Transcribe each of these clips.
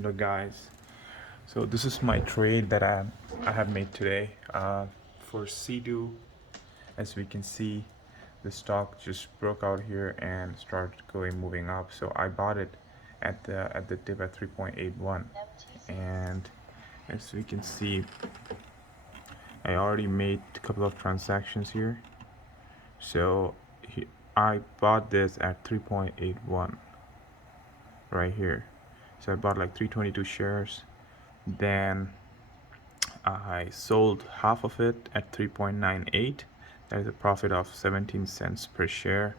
Hello guys, so this is my trade that I have made today for C2. As we can see, the stock just broke out here and started moving up, so I bought it at the dip at 3.81. And as we can see, I already made a couple of transactions here. So I bought this at 3.81 right here. So I bought like 322 shares. Then I sold half of it at 3.98. That is a profit of 17 cents per share.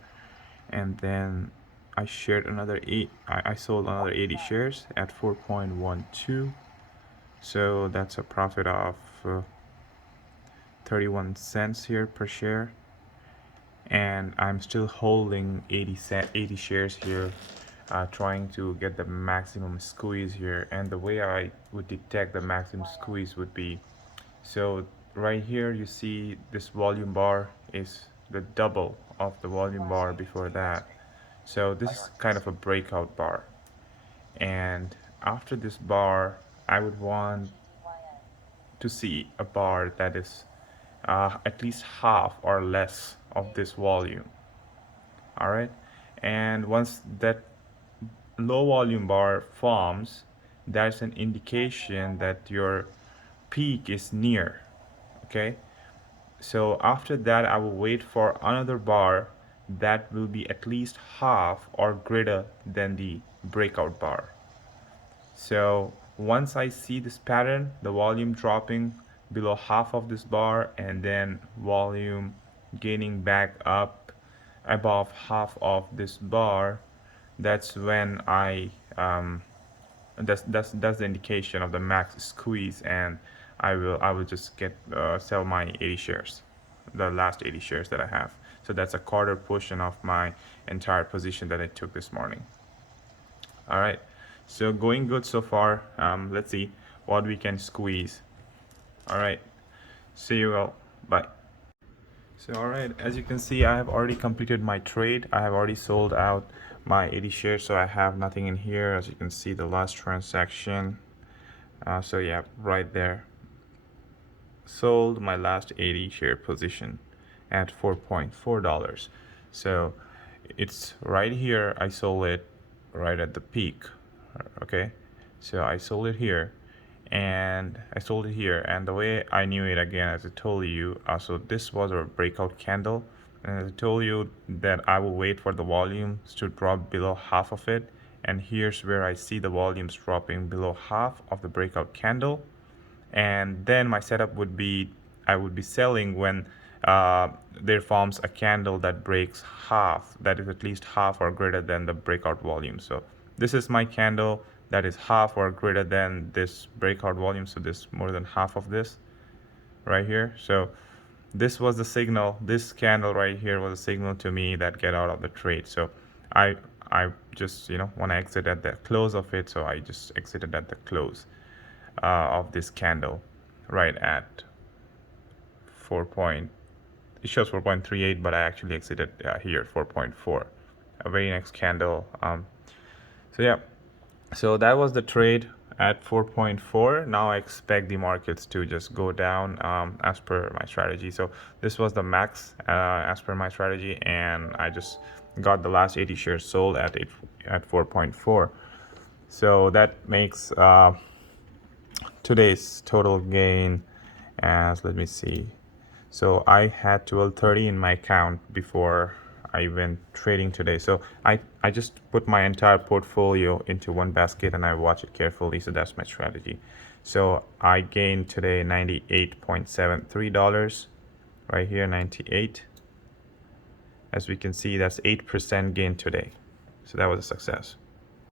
And then I shared another I sold another 80 shares at 4.12. So that's a profit of 31 cents here per share. And I'm still holding 80 shares here, trying to get the maximum squeeze here. And the way I would detect the maximum squeeze would be, so right here you see this volume bar is the double of the volume bar before that. So this is kind of a breakout bar, and after this bar I would want to see a bar that is at least half or less of this volume. All right, and once that low volume bar forms, that's an indication that your peak is near. Okay, so after that I will wait for another bar that will be at least half or greater than the breakout bar. So once I see this pattern, the volume dropping below half of this bar and then volume gaining back up above half of this bar, that's when that's the indication of the max squeeze, and I will just get sell my 80 shares, the last 80 shares that I have. So that's a quarter portion of my entire position that I took this morning. All right, so going good so far. Let's see what we can squeeze. All right, see you all. Bye. So all right, as you can see, I have already completed my trade. I have already sold out my 80 shares, so I have nothing in here. As you can see, the last transaction. So yeah, right there, sold my last 80 share position at $4.4. So it's right here. I sold it right at the peak. Okay, so I sold it here, and I sold it here. And the way I knew it, again, as I told you, so this was a breakout candle, and as I told you that I will wait for the volumes to drop below half of it. And here's where I see the volumes dropping below half of the breakout candle. And then my setup would be, I would be selling when there forms a candle that breaks half, that is at least half or greater than the breakout volume. So this is my candle that is half or greater than this breakout volume, so this more than half of this right here. So this was the signal, this candle right here was a signal to me that get out of the trade. So I just, want to exit at the close of it, so I just exited at the close of this candle right at 4 point, it shows 4.38, but I actually exited here 4.4, a very next candle. So yeah, so that was the trade at 4.4. Now I expect the markets to just go down as per my strategy. So this was the max as per my strategy, and I just got the last 80 shares sold at 4.4. So that makes today's total gain as, let me see, so I had 1230 in my account before I went trading today. So I just put my entire portfolio into one basket and I watch it carefully. So that's my strategy. So I gained today $98.73 right here, 98. As we can see, that's 8% gain today. So that was a success.